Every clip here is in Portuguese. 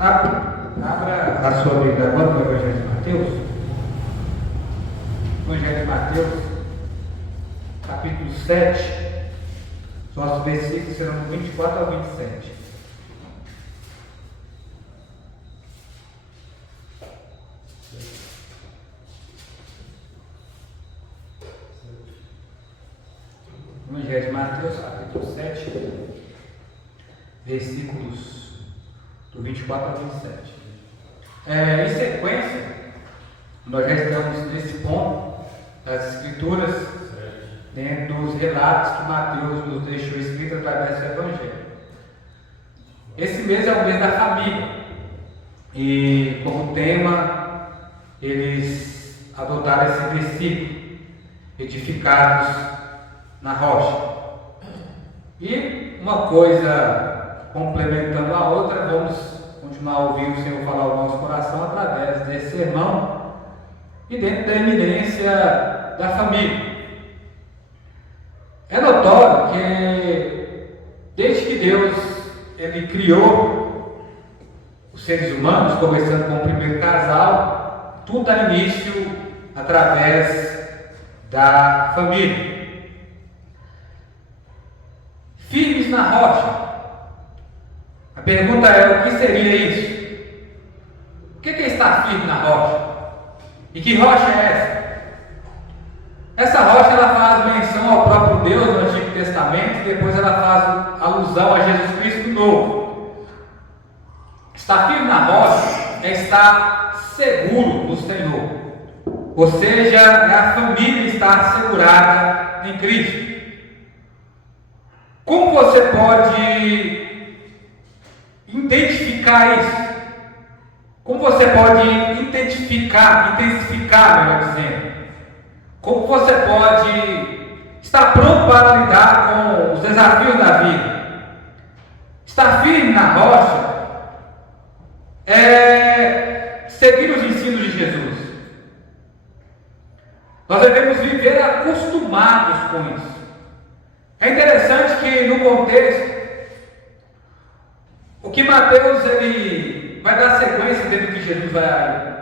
Abra a sua Bíblia agora no Evangelho de Mateus. Evangelho de Mateus, capítulo 7. Os nossos versículos serão do 24 ao 27. Evangelho de Mateus, capítulo 7, versículos do 24 ao 27. Em sequência, nós já estamos nesse ponto das Escrituras, dentro dos relatos que Mateus nos deixou escritos através do Evangelho. Esse mês é o mês da família, e como tema, eles adotaram esse versículo, edificados na rocha. E uma coisa complementando a outra, vamos continuar ouvindo o Senhor falar ao nosso coração através desse sermão e dentro da eminência da família. É notório que desde que Deus ele criou os seres humanos, começando com o primeiro casal, tudo dá início através da família. Firmes na rocha. A pergunta é: o que seria isso? O que é estar firme na rocha? E que rocha é essa? Essa rocha ela faz menção ao próprio Deus no Antigo Testamento e depois ela faz alusão a Jesus Cristo novo. Estar firme na rocha é estar seguro no Senhor, ou seja, é a família estar segurada em Cristo. Como você pode intensificar isso? Como você pode intensificar, melhor dizendo? Como você pode estar pronto para lidar com os desafios da vida? Estar firme na rocha é seguir os ensinos de Jesus. Nós devemos viver acostumados com isso. É interessante que no contexto, o que Mateus ele vai dar sequência dentro do que Jesus vai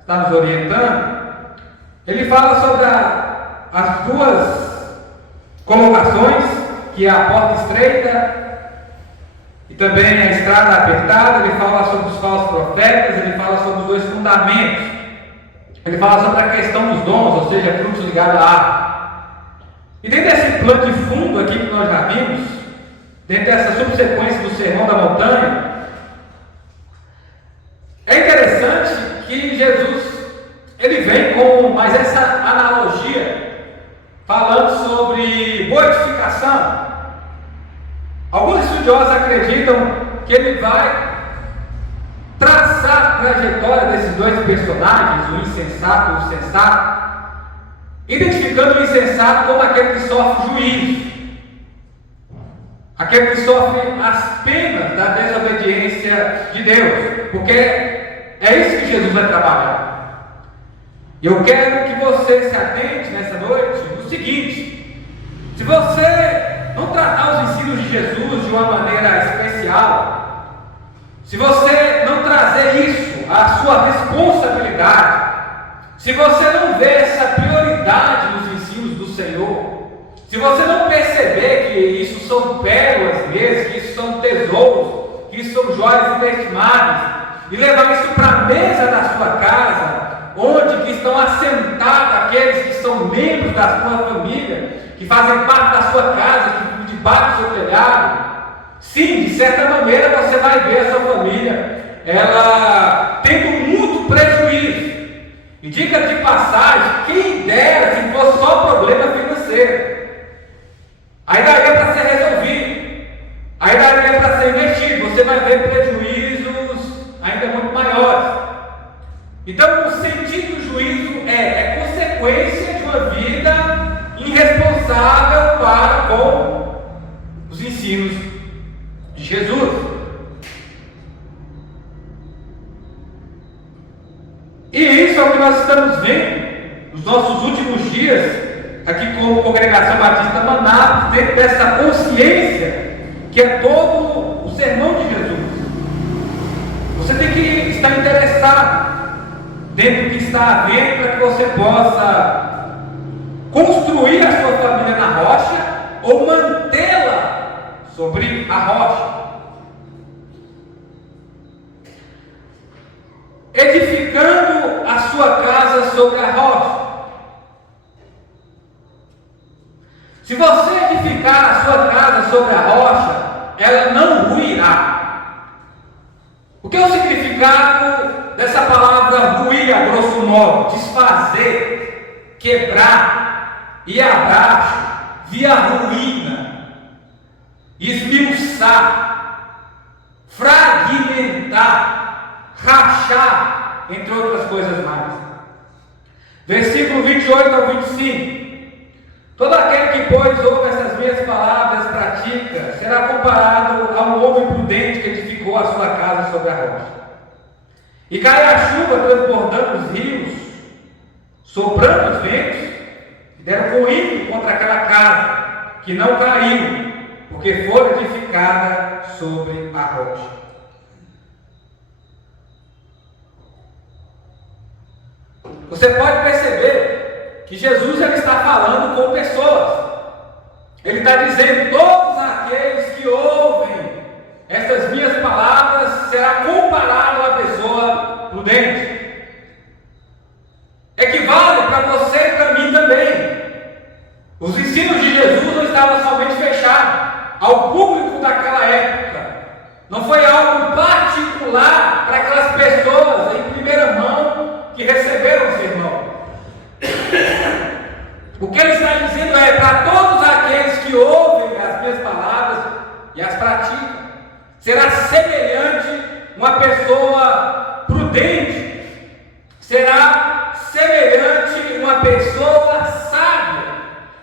estar nos orientando, ele fala sobre as duas colocações, que é a porta estreita e também a estrada apertada. Ele fala sobre os falsos profetas, ele fala sobre os dois fundamentos, ele fala sobre a questão dos dons, ou seja, frutos ligados à árvore. E dentro desse plano de fundo aqui que nós já vimos, dentro dessa subsequência do Sermão da Montanha, é interessante que Jesus ele vem com mais essa analogia, falando sobre boa edificação. Alguns estudiosos acreditam que ele vai traçar a trajetória desses dois personagens, o insensato e o sensato, identificando o insensato como aquele que sofre juízo, aquele que sofre as penas da desobediência de Deus, porque é isso que Jesus vai trabalhar. Eu quero que você se atente nessa noite no seguinte: se você não tratar os ensinos de Jesus de uma maneira especial, se você não trazer isso à sua responsabilidade, se você não vê essa prioridade nos ensinos do Senhor, se você não perceber que isso são pérolas mesmo, que isso são tesouros, que isso são joias inestimáveis, e levar isso para a mesa da sua casa, onde que estão assentados aqueles que são membros da sua família, que fazem parte da sua casa, que debaixo do seu telhado, sim, de certa maneira você vai ver a sua família, ela tendo muito prejuízo. E dica de passagem, quem dera se fosse só problema financeiro. Aí daria para ser resolvido, aí daria para ser investido, você vai ver prejuízos ainda muito maiores. Então o sentido do juízo é consequência de uma vida irresponsável para com os ensinos de Jesus. E isso é o que nós estamos vendo nos nossos últimos dias, aqui como Congregação Batista Manaus, dentro dessa consciência que é todo o sermão de Jesus. está interessado dentro do que está havendo para que você possa construir a sua família na rocha ou mantê-la sobre a rocha. Edificando a sua casa sobre a rocha. Se você edificar a sua casa sobre a rocha, ela não ruirá. O que é o significado dessa palavra ruir, a grosso modo? Desfazer, quebrar, ir abaixo, via ruína, esmiuçar, fragmentar, rachar, entre outras coisas mais. Versículo 28 ao 25. Todo aquele que, pois, ouve essas minhas palavras, pratica, será comparado a um homem prudente que edificou a sua casa sobre a rocha. E cai a chuva, transbordando os rios, soprando os ventos, e deram com ímpeto contra aquela casa, que não caiu, porque foi edificada sobre a rocha. Você pode perceber que Jesus ele está falando com pessoas. Ele está dizendo: todos aqueles que ouvem estas minhas palavras será comparado a pessoa prudente. Equivale para você e para mim também. Os ensinos de Jesus não estavam somente fechados ao público daquela época. Não foi algo particular para aquelas pessoas em primeira mão que receberam o sermão. O que ele está dizendo é para todos aqueles que ouvem as minhas palavras e as praticam, será semelhante uma pessoa prudente, será semelhante uma pessoa sábia.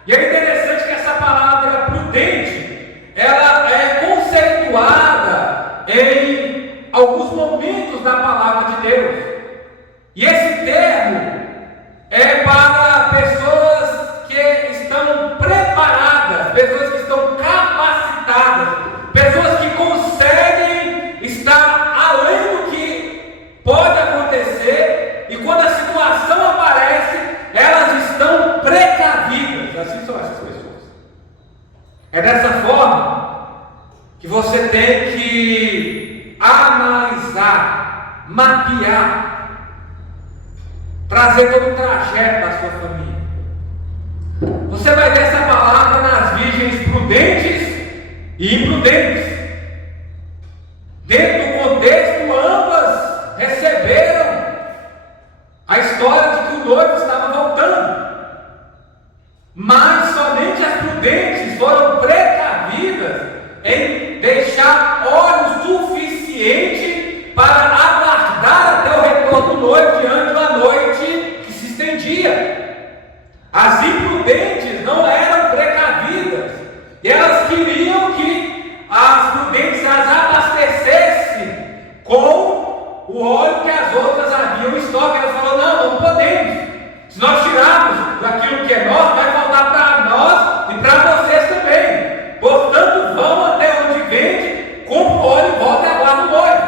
E é interessante que essa palavra prudente, ela é conceituada em alguns momentos da palavra de Deus. E esse termo é para pessoas que estão preparadas, pessoas que estão capacitadas, pessoas que conseguem estar além do que pode acontecer, e quando a situação aparece, elas estão precavidas. Assim são essas pessoas. É dessa forma que você tem que analisar, mapear, trazer todo o trajeto da sua família. Você vai ver essa palavra nas virgens prudentes e imprudentes. Dentro do contexto, ambas receberam a história de que o noivo estava voltando. Mas somente as prudentes foram precavidas em deixar óleo suficiente para aguardar até o retorno do noivo diante da noite que se estendia. As imprudentes não eram precavidas, e elas queriam que as prudentes as abastecessem com o óleo que as outras haviam em estoque. Ela falou: não podemos. Se nós tirarmos daquilo que é nosso, vai faltar para nós e para vocês também. Portanto, vão até onde vende, compra o óleo e volta e aguarda o noivo.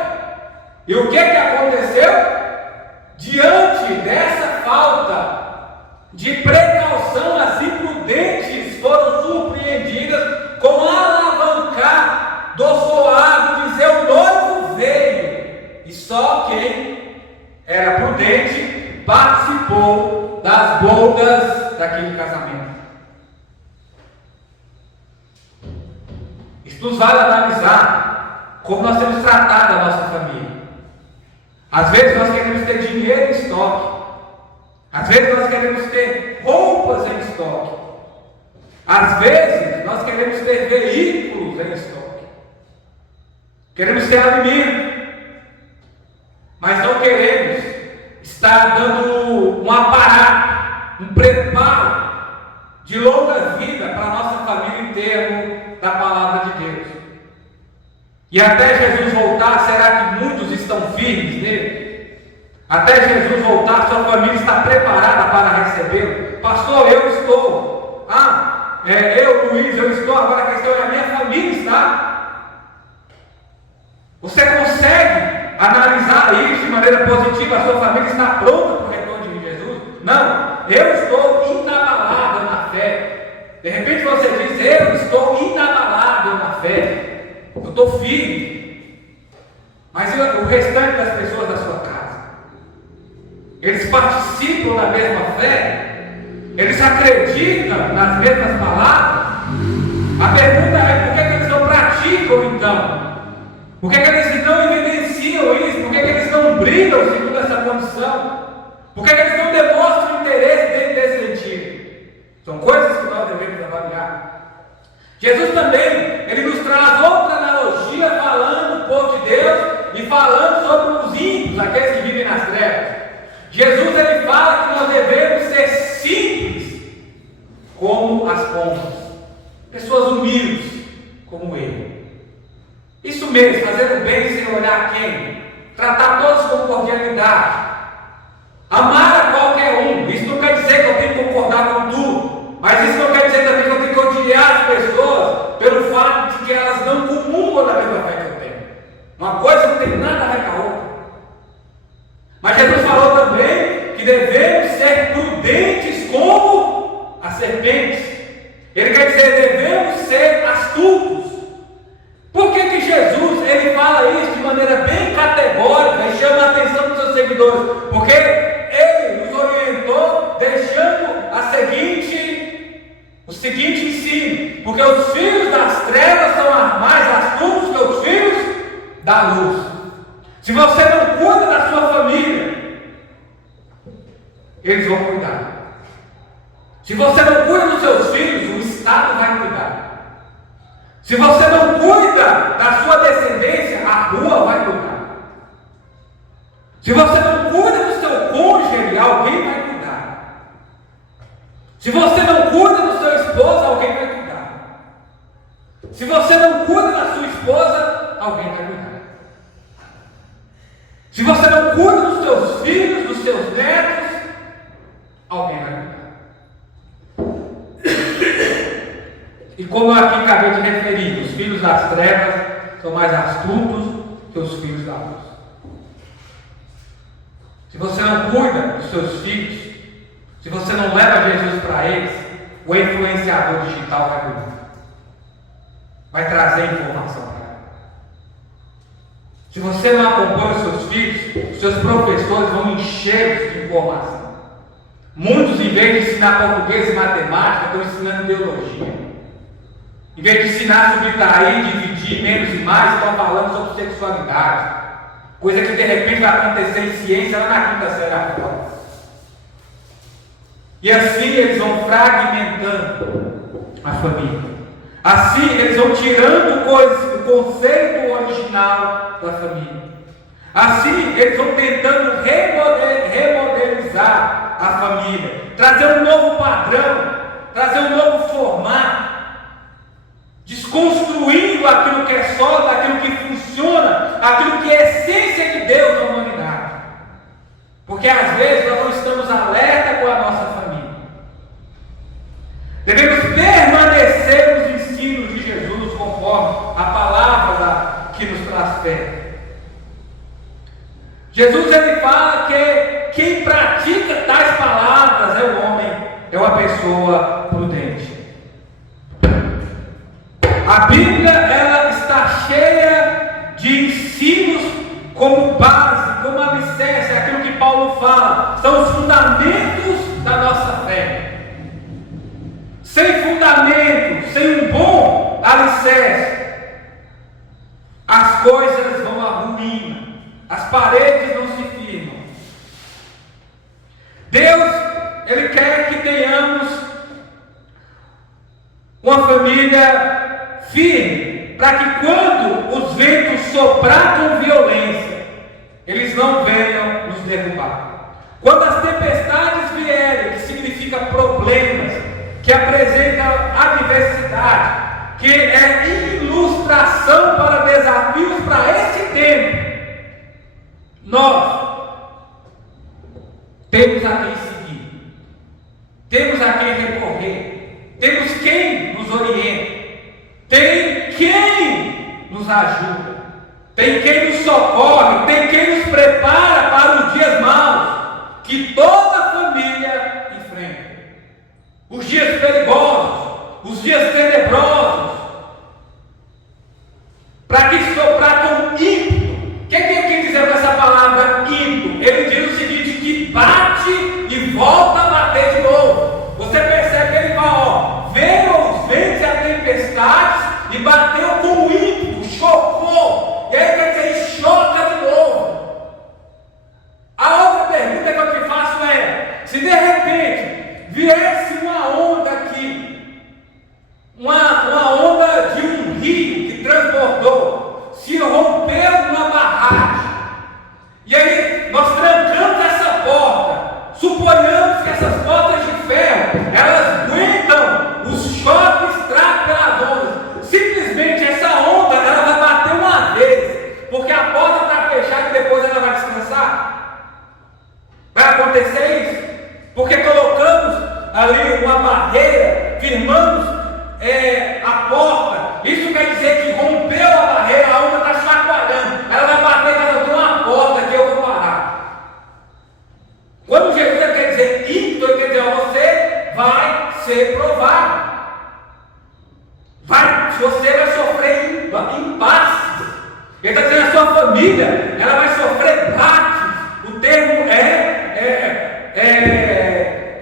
E o que aconteceu? Diante dessa falta de precaução, as imprudentes foram surpreendidas com alavancar do soado, dizer: o noivo veio. E só quem era prudente participou das bodas daquele casamento. Isso nos vale analisar como nós temos tratado a nossa família. Às vezes nós queremos ter dinheiro em estoque. Às vezes nós queremos ter roupas em estoque. Às vezes nós queremos ter veículos em estoque. Queremos ter alimento. Mas não queremos estar dando um aparato, um preparo de longa vida para a nossa família em termos da palavra de Deus. E até Jesus voltar, será que muitos estão firmes nele? Até Jesus voltar, sua família está preparada para recebê-lo? Pastor, eu estou. Eu, Luiz, eu estou. Agora a questão é: a minha família está. Você consegue analisar isso de maneira positiva, a sua família está pronta para o retorno de Jesus. Não, eu estou inabalável na fé. De repente você diz, eu estou inabalável na fé. Eu estou firme. Mas o restante das pessoas da sua casa, eles participam da mesma fé? Eles acreditam nas mesmas palavras? A pergunta é, por que eles não praticam então? Por que eles não evidenciam isso? Por que eles não brilham segundo essa condição? Por que eles não demonstram interesse dentro desse sentido? São coisas que nós devemos avaliar. Jesus também, ele nos traz outra analogia falando do povo de Deus e falando sobre os ímpios, aqueles que vivem nas trevas. Jesus, ele fala que nós devemos ser simples como as pombas, pessoas humildes como ele. Isso mesmo, fazer o bem sem olhar quem, tratar todos com cordialidade, amar a qualquer um. Isso não quer dizer que eu tenho que concordar com tudo, mas isso não quer dizer também que eu tenho que odiar as pessoas pelo fato de que elas não comungam da mesma fé que eu tenho. Uma coisa não tem nada a ver com a outra. Mas Jesus falou também que devemos ser prudentes como as serpentes. Ele quer dizer, devemos ser astutos. Por que Jesus ele fala isso de maneira bem categórica e chama a atenção dos seus seguidores? Porque ele nos orientou deixando o seguinte ensino. Porque os filhos das trevas são mais astutos que os filhos da luz. Se você não cuida da sua família, eles vão cuidar. Se você não cuida dos seus filhos, o Estado vai cuidar. Se você não cuida da sua descendência, a rua vai cuidar. Se você não cuida do seu cônjuge, alguém vai cuidar. Se você não cuida do seu esposo, alguém vai cuidar. Se você não cuida da sua esposa, alguém vai cuidar. Se você não cuida dos seus filhos, dos seus netos, alguém vai cuidar. E como eu aqui acabei de referir, os filhos das trevas são mais astutos que os filhos da luz. Se você não cuida dos seus filhos, se você não leva Jesus para eles, o influenciador digital vai cuidar. Vai trazer informação para eles. Se você não acompanha os seus filhos, os seus professores vão encher de informação. Muitos, em vez de ensinar português e matemática, estão ensinando biologia. Em vez de ensinar a subtrair, dividir, menos e mais, estão falando sobre sexualidade. Coisa que de repente vai acontecer em ciência lá na quinta série agora. E assim eles vão fragmentando a família. Assim eles vão tirando o conceito original da família. Assim eles vão tentando remodelizar a família. Trazer um novo padrão, trazer um novo formato. Desconstruindo aquilo que é sólido, aquilo que funciona, aquilo que é a essência de Deus na humanidade. Porque às vezes nós não estamos alerta com a nossa família. Devemos permanecer nos ensinos de Jesus, conforme a palavra que nos traz fé. Jesus ele fala que quem pratica tais palavras é o homem, é uma pessoa prudente. A Bíblia ela está cheia de ensinos como base, como alicerce, é aquilo que Paulo fala, são os fundamentos da nossa fé. Sem fundamento, sem um bom alicerce, as coisas vão à ruína, as paredes não se firmam. Deus, Ele quer que tenhamos uma família firme, para que quando os ventos soprar com violência, eles não venham nos derrubar. Quando as tempestades vierem, que significa problemas, que apresentam adversidade, que é ilustração para desafios para esse tempo, nós temos a quem seguir, temos a quem recorrer, temos quem nos oriente, tem quem nos ajuda, tem quem nos socorre, tem quem nos prepara perigosos, os dias tenebrosos, para que soprar com ímpeto. O que ele quer dizer com essa palavra ímpeto? Ele diz o seguinte, que bate e volta a bater de novo. Você percebe que ele fala, veio os ventos e a tempestade e bateu com ímpeto, chocou. E aí quer dizer, choca de novo. A outra pergunta que eu te faço é, se de repente viesse uma onda aqui, uma onda de um rio que transbordou, se rompeu uma barragem, e aí nós trancamos essa porta, suponhamos que essas portas de ferro, elas aguentam os choques trazidos pelas ondas, simplesmente essa onda, ela vai bater uma vez, porque a porta está fechada e depois ela vai descansar. Vai acontecer isso? Porque colocamos ali uma barreira, firmamos a porta. Isso quer dizer que rompeu a barreira, a onda está chacoalhando. Ela vai bater, mas eu tenho uma porta que eu vou parar. Quando Jesus quer dizer ímpeto, ele quer dizer, você vai ser provado. Você vai sofrer impasses. Ele está dizendo, a sua família, ela vai sofrer bates. O termo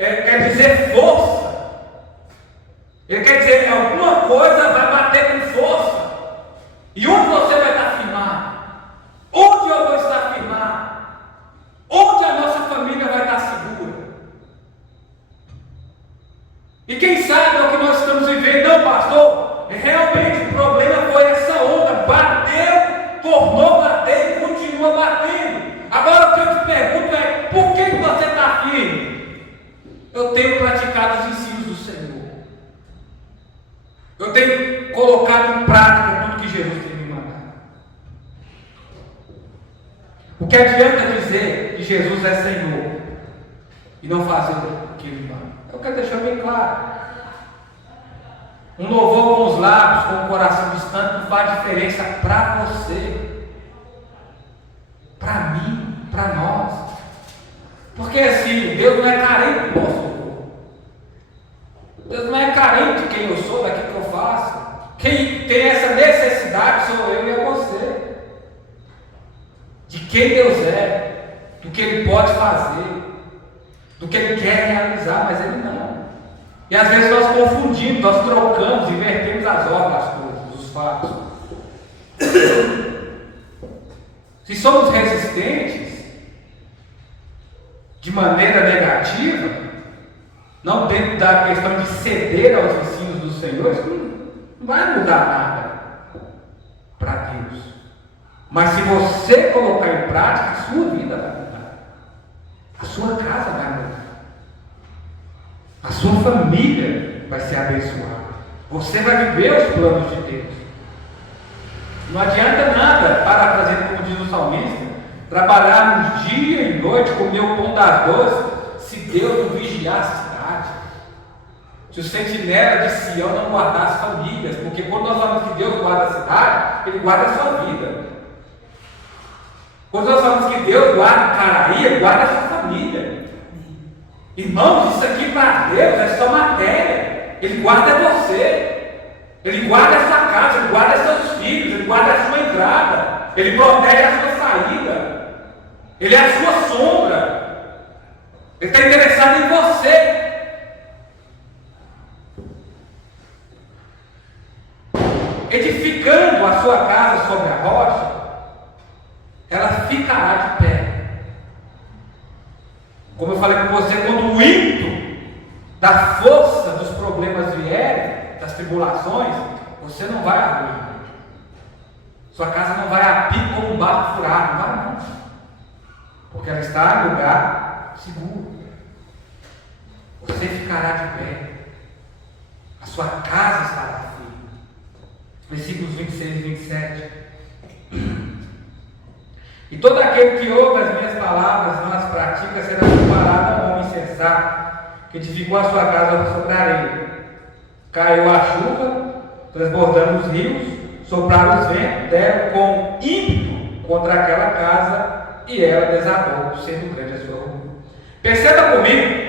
quer dizer força. Ele quer dizer alguma coisa vai bater com força. E onde você vai estar firmado? Onde eu vou estar firmado? Onde a nossa família vai estar segura? E quem sabe é o que nós estamos vivendo. Não, pastor, realmente o problema foi essa onda. Bateu, tornou a bater e continua batendo. Agora o que eu te pergunto é, por que você está firme? Eu tenho praticado os ensinos do Senhor. Eu tenho colocado em prática tudo que Jesus tem me mandado. O que adianta dizer que Jesus é Senhor e não fazer o que Ele manda? Eu quero deixar bem claro. Um louvor com os lábios, com o coração distante, não faz diferença para você, para mim, para nós. Porque assim, Deus não é carente do nosso louvor. Deus não é carente de quem eu sou, daquilo que eu faço. Quem tem essa necessidade sou eu e é você. De quem Deus é, do que Ele pode fazer, do que Ele quer realizar, mas Ele não. E às vezes nós confundimos, nós trocamos, invertemos as ordens das coisas, dos fatos. Se somos resistentes de maneira negativa, não dentro da questão de ceder aos ensinos do Senhor, isso não vai mudar nada para Deus. Mas se você colocar em prática, a sua vida vai mudar, a sua casa vai mudar, a sua família vai ser abençoada, você vai viver os planos de Deus. Não adianta nada, parafraseando como diz o salmista, trabalharmos dia e noite, comer o pão das dores, se Deus não vigiar a cidade. Se o sentinela de Sião não guardar as famílias, porque quando nós falamos que Deus guarda a cidade, Ele guarda a sua vida. Quando nós falamos que Deus guarda o Caraí, Ele guarda a sua família. Irmãos, isso aqui para Deus é só matéria. Ele guarda você. Ele guarda a sua casa, Ele guarda seus filhos, Ele guarda a sua entrada, Ele protege a sua saída, Ele é a sua sombra, Ele está interessado em você. Edificando a sua casa sobre a rocha, ela ficará de pé. Como eu falei com você, quando o ímpeto da força dos problemas vierem, das tribulações, você não vai à ruína. Sua casa não vai a pique como um barco furado, não vai não. Porque ela está em lugar seguro. Você ficará de pé. A sua casa estará firme. Versículos 26 e 27. E todo aquele que ouve as minhas palavras, não as pratica, será comparado a um homem sensato, que edificou a sua casa sobre a areia. Caiu a chuva, transbordando os rios, sopraram os ventos, deram com ímpeto contra aquela casa, e ela desabou, sendo grande a sua ruína. Perceba comigo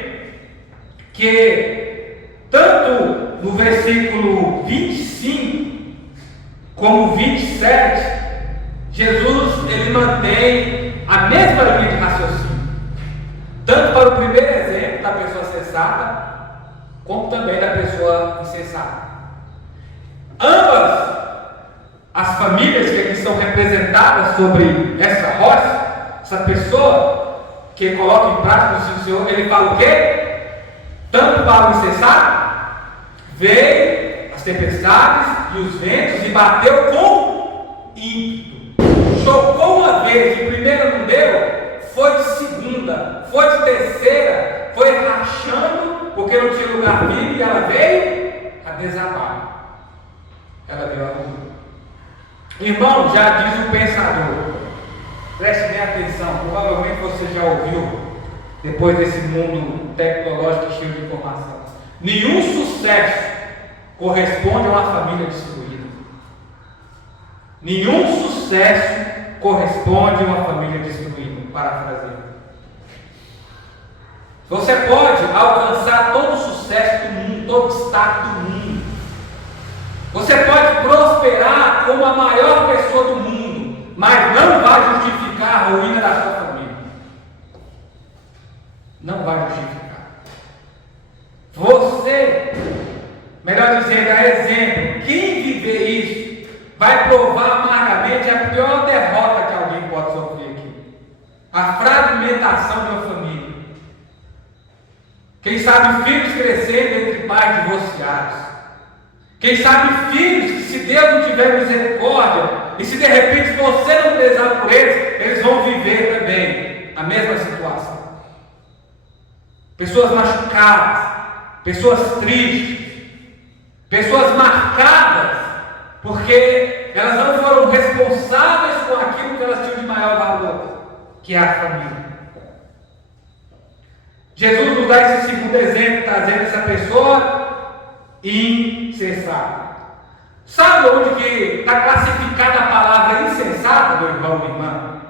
que tanto no versículo 25 como 27, Jesus ele mantém a mesma linha de raciocínio, tanto para o primeiro exemplo da pessoa sensata, como também da pessoa insensata. Ambas as famílias que aqui são representadas sobre essa rocha, essa pessoa que coloca em prática o Senhor, ele fala o quê? Tanto para o insensato, veio as tempestades e os ventos e bateu com ímpeto. Chocou uma vez, de primeira não deu, foi de segunda, foi de terceira, foi rachando, porque não tinha lugar firme, e ela veio a desabar. Ela veio a ruir. Irmão, já diz o pensador, preste bem atenção, provavelmente você já ouviu, depois desse mundo tecnológico cheio de informação: nenhum sucesso corresponde a uma família destruída. Nenhum sucesso corresponde a uma família destruída. Parafraseando. Você pode alcançar todo o sucesso do mundo, todo o destaque do mundo. Você pode prosperar como a maior pessoa do mundo, mas não vai justificar a ruína da sua família. Não vai justificar. Você, melhor dizendo, é exemplo. Quem viver isso vai provar amargamente a pior derrota que alguém pode sofrer aqui: a fragmentação de uma família. Quem sabe filhos crescendo entre pais divorciados. Quem sabe filhos que, se Deus não tiver misericórdia, e se de repente você não prezar por eles, eles vão viver também a mesma situação. Pessoas machucadas, pessoas tristes, pessoas marcadas, porque elas não foram responsáveis com aquilo que elas tinham de maior valor, que é a família. Jesus nos dá esse segundo exemplo, trazendo essa pessoa insensata. Sabe onde que está classificada a palavra insensata, meu irmão, minha irmã?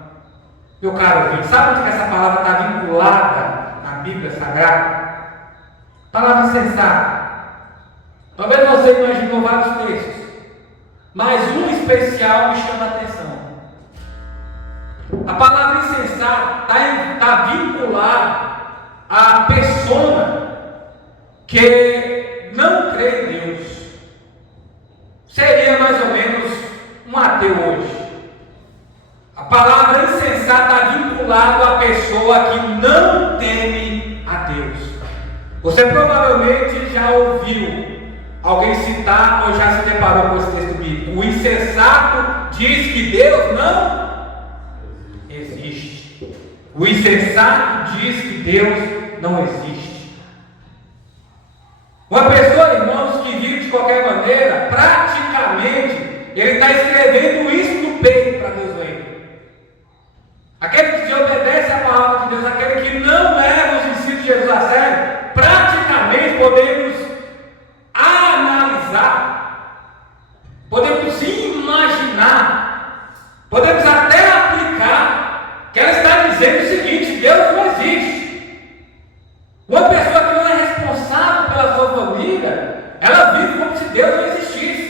Meu caro ouvinte, sabe onde que essa palavra está vinculada na Bíblia Sagrada? Palavra sensata. Talvez você imaginou vários textos, mas um especial me chama a atenção. A palavra insensata está vinculada à persona que não crê em Deus. Seria mais ou menos um ateu hoje. A palavra insensata está vinculada à pessoa que não teme a Deus. Você provavelmente já ouviu alguém citar ou já se deparou com esse texto bíblico. O insensato diz que Deus não existe. O insensato diz que Deus não existe. Uma pessoa, irmãos, que vive de qualquer maneira, praticamente, ele está escrevendo isso no peito para Deus ler. Aquele que obedece à palavra de Deus, aquele que não leva os ensinos de Jesus a sério, praticamente podemos analisar, podemos imaginar, podemos até aplicar, que ela está dizendo o seguinte: Deus não existe. Uma pessoa que não é responsável pela sua família, ela vive como se Deus não existisse.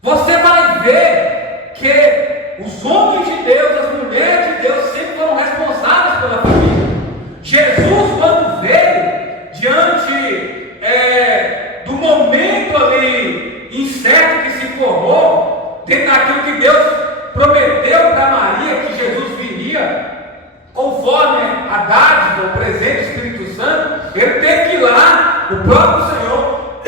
Você vai ver que os homens de Deus, as mulheres de Deus sempre foram responsáveis pela família. Jesus, quando veio diante do momento ali incerto que se formou, dentro daquilo que Deus prometeu para Maria, que Jesus viria, conforme a dádiva, o presente do Espírito Santo, ele teve que ir lá, o próprio Senhor,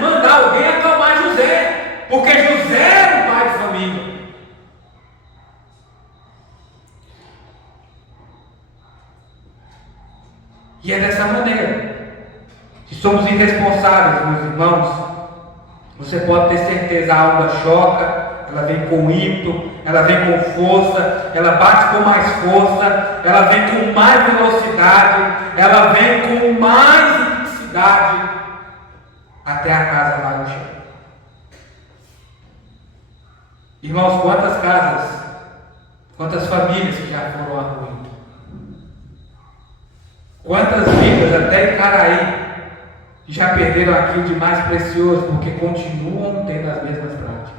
mandar alguém acalmar José, porque José era um pai de família. E é dessa maneira. Se somos irresponsáveis, meus irmãos, você pode ter certeza, a onda choca, ela vem com ímpeto, ela vem com força, ela bate com mais força, ela vem com mais velocidade, ela vem com mais intensidade, até a casa vai no chão. Irmãos, quantas casas, quantas famílias que já foram à ruína? Quantas vidas até em Caraí e já perderam aquilo de mais precioso, porque continuam tendo as mesmas práticas,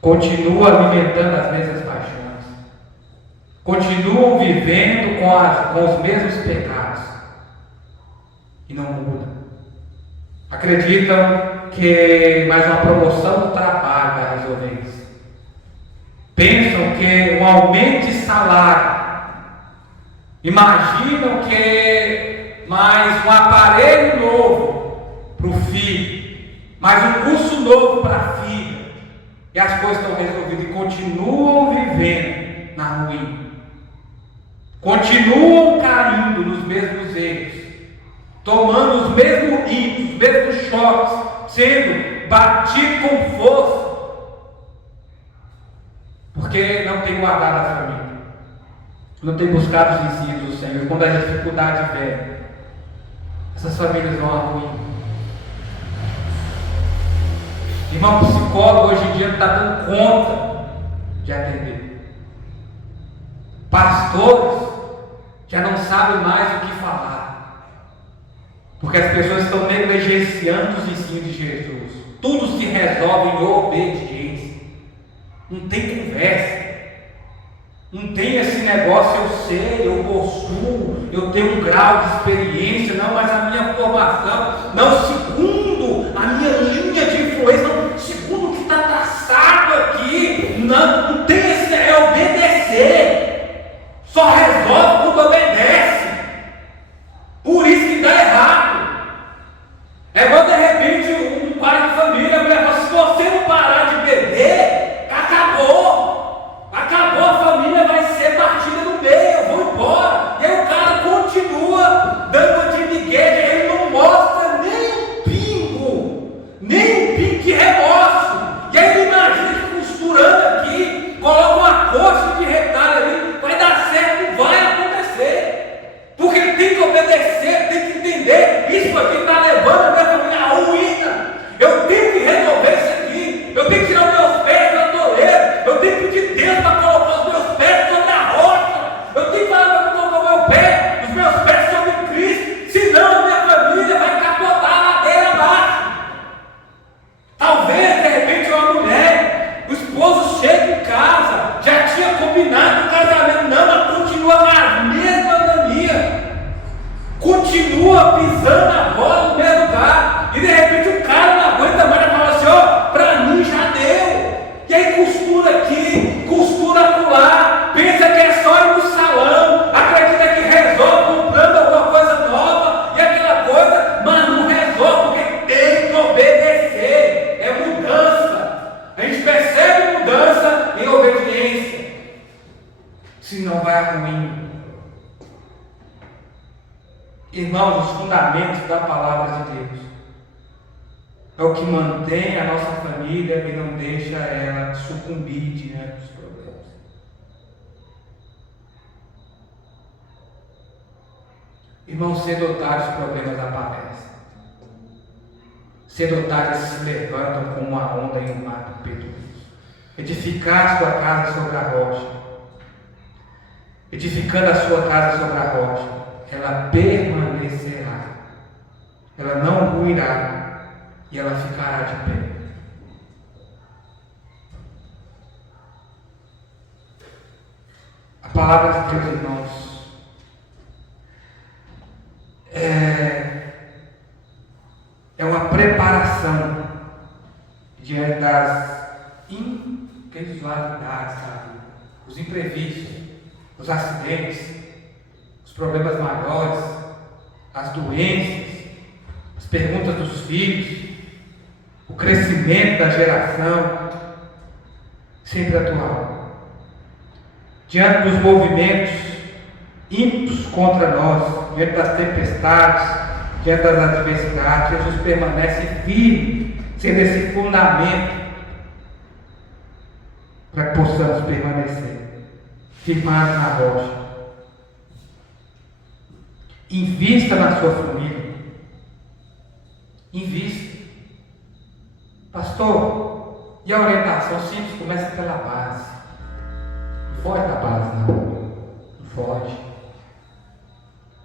continuam alimentando as mesmas paixões, continuam vivendo com os mesmos pecados e não mudam. Acreditam que mais uma promoção do trabalho vai resolver isso. Pensam que um aumento de salário, imaginam que mais um aparelho novo para o filho, mais um curso novo para a filha, e as coisas estão resolvidas e continuam vivendo na ruína, continuam caindo nos mesmos erros, tomando os mesmos ímpetos, os mesmos choques, sendo batido com força, porque não tem guardado a família, não tem buscado os ensinos do Senhor. Quando a dificuldade vem, essas famílias vão à ruína. Irmão, psicólogo hoje em dia não está dando conta de atender. Pastores já não sabem mais o que falar, porque as pessoas estão negligenciando os ensinos de Jesus. Tudo se resolve em obediência. Não tem conversa. Não tem esse negócio, eu sei, eu possuo, eu tenho um grau de experiência, não, mas a minha formação, não segundo a minha linha de influência, não segundo o que está traçado aqui, não tem esse, é obedecer, só resolve quando obedece, por isso que dá errado. É igual de repente um pai de família, a mulher fala, se você não parar de beber, acabou a família, vai ser partida no meio, eu vou embora. E aí o cara continua dando de migué, ele não mostra nem um pingo de remorso. E aí ele imagina que costurando aqui, coloca uma coxa de retalho ali, vai dar certo, vai acontecer. Porque ele tem que obedecer, tem que entender, isso aqui está levando a minha família à ruína. Eu tenho que resolver isso aqui, eu tenho que tirar os meus pés do toleiro, eu tenho que pedir Deus para colocar os meus pés sobre a rocha, eu tenho que falar para colocar os meus pés sobre Cristo, senão a minha família vai capotar a ladeira abaixo. Talvez, de repente, uma mulher, o esposo chega em casa, já tinha combinado o casamento, não, mas continua na mesma mania, continua pisando a bola no mesmo lugar, e de repente o cara não aguenta mais e fala assim, ó, pra mim já deu. E aí costura aqui, costura acolá, pensa que é só ir no salão, acredita que resolve comprando alguma coisa nova e aquela coisa, mas não resolve, porque tem que obedecer, é mudança. A gente percebe mudança em obediência, senão vai a ruim. Irmãos, os fundamentos da palavra de Deus é o que mantém a nossa família e não deixa ela sucumbir diante dos problemas. Irmãos, cedo ou tarde os problemas aparecem. Cedo ou tarde se levantam como uma onda em um mar impetuoso. Edificar a sua casa sobre a rocha. Edificando a sua casa sobre a rocha, ela permanecerá. Ela não ruirá. E ela ficará de pé. A palavra de Deus, irmãos, é uma preparação diante das incasualidades da vida, os imprevistos, os acidentes, os problemas maiores, as doenças, as perguntas dos filhos, o crescimento da geração, sempre atual. Diante dos movimentos ímpetos contra nós, diante das tempestades, diante das adversidades, Jesus permanece firme, sendo esse fundamento para que possamos permanecer firmados na rocha. Invista na sua família. Invista. Pastor, e a orientação simples começa pela base. Não foge da base, não foge.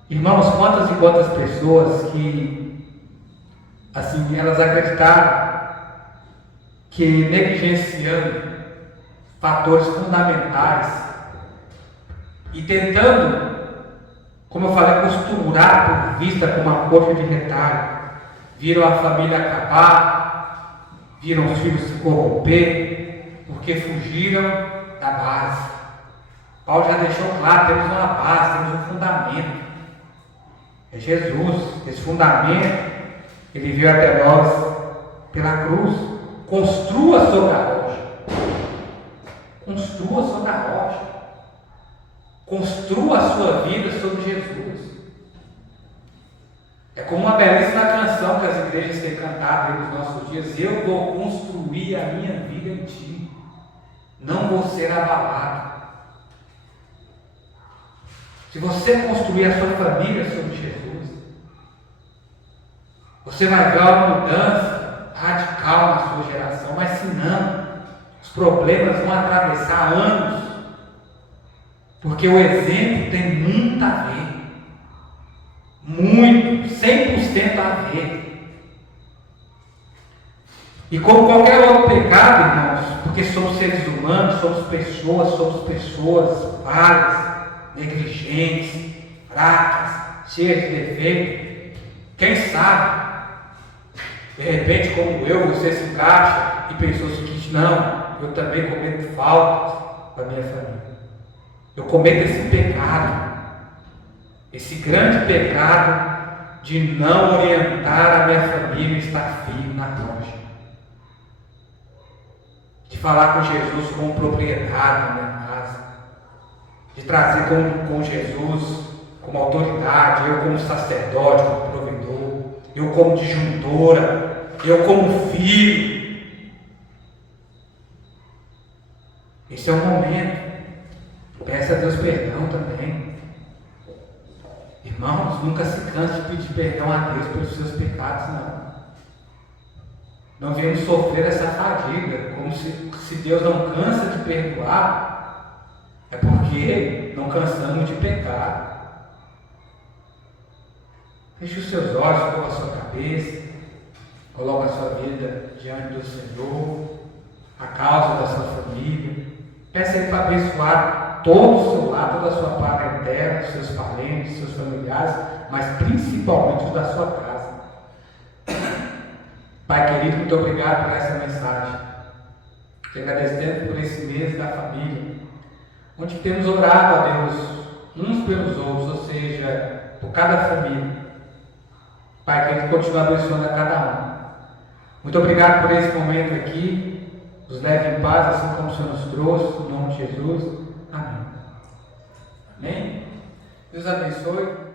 Irmãos, quantas e quantas pessoas que assim, elas acreditaram que negligenciando fatores fundamentais e tentando, como eu falei, costurar por vista com uma coxa de retalho, viram a família acabar, viram os filhos se corromper, porque fugiram da base. Paulo já deixou claro, temos uma base, temos um fundamento. É Jesus. Esse fundamento, ele veio até nós pela cruz. Construa sobre a rocha. Construa sobre a rocha. Construa a sua vida sobre Jesus. É como uma belíssima canção que as igrejas têm cantado nos nossos dias. Eu vou construir a minha vida em ti. Não vou ser abalado. Se você construir a sua família sobre Jesus, você vai ver uma mudança radical na sua geração. Mas se não, os problemas vão atravessar anos. Porque o exemplo tem muito a ver. Muito, 100% a ver. E como qualquer outro pecado, irmãos, porque somos seres humanos, somos pessoas falhas, negligentes, fracas, cheias de defeitos. Quem sabe, de repente, como eu, você se encaixa e pensou o seguinte: não, eu também cometo faltas para minha família. Eu cometo esse pecado, esse grande pecado de não orientar a minha família a estar firme na rocha, de falar com Jesus como propriedade na minha casa, de trazer com Jesus como autoridade, eu como sacerdote, como provedor, eu como disjuntora, eu como filho. Esse é o momento. Peça a Deus perdão também. Irmãos, nunca se canse de pedir perdão a Deus pelos seus pecados, não. Não viemos sofrer essa fadiga, como se Deus não cansa de perdoar, é porque não cansamos de pecar. Feche os seus olhos, coloque a sua cabeça, coloque a sua vida diante do Senhor, a causa da sua família. Peça a Ele para abençoar todo o seu lar, toda a sua parentela, seus parentes, seus familiares, mas principalmente os da sua casa. Pai querido, muito obrigado por essa mensagem. Te agradecendo por esse mês da família, onde temos orado a Deus uns pelos outros, ou seja, por cada família. Pai querido, continua abençoando a cada um. Muito obrigado por esse momento aqui. Nos leve em paz, assim como o Senhor nos trouxe, em nome de Jesus. Amém. Amém? Deus abençoe.